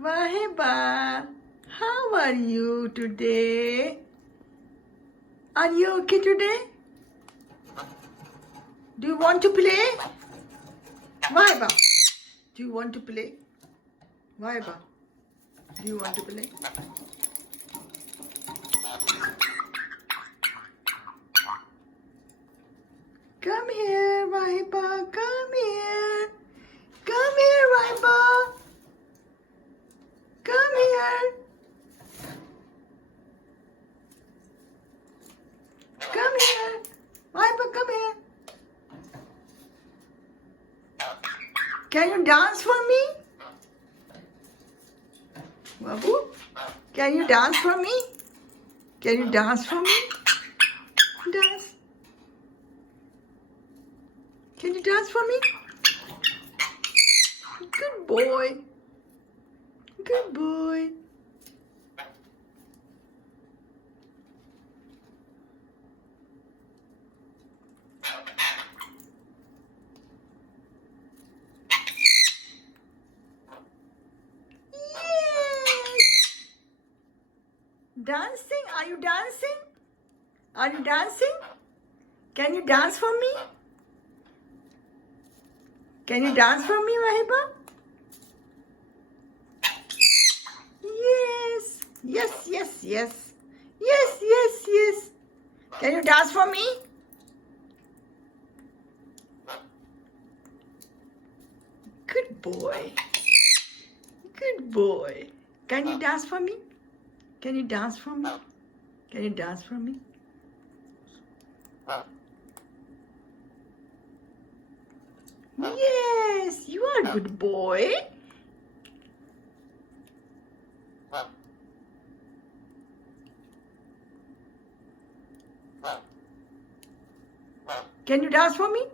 Wahiba, how are you today? Are you okay today? Do you want to play? Wahiba, do you want to play? Wahiba, do you want to play? Come here, Wahiba, come here. Come here, Wahiba. Come here. Come here. Wahiba, come here. Can you dance for me? Babu, can you dance for me? Can you dance for me? Dance. Can you dance for me? Good boy. Good boy. Dancing? Are you dancing? Are you dancing? Can you dance for me? Can you dance for me, Wahiba? Yes. Yes, yes, yes. Yes, yes, yes. Can you dance for me? Good boy. Good boy. Can you dance for me? Can you dance for me? Can you dance for me? Yes, you are a good boy. Can you dance for me?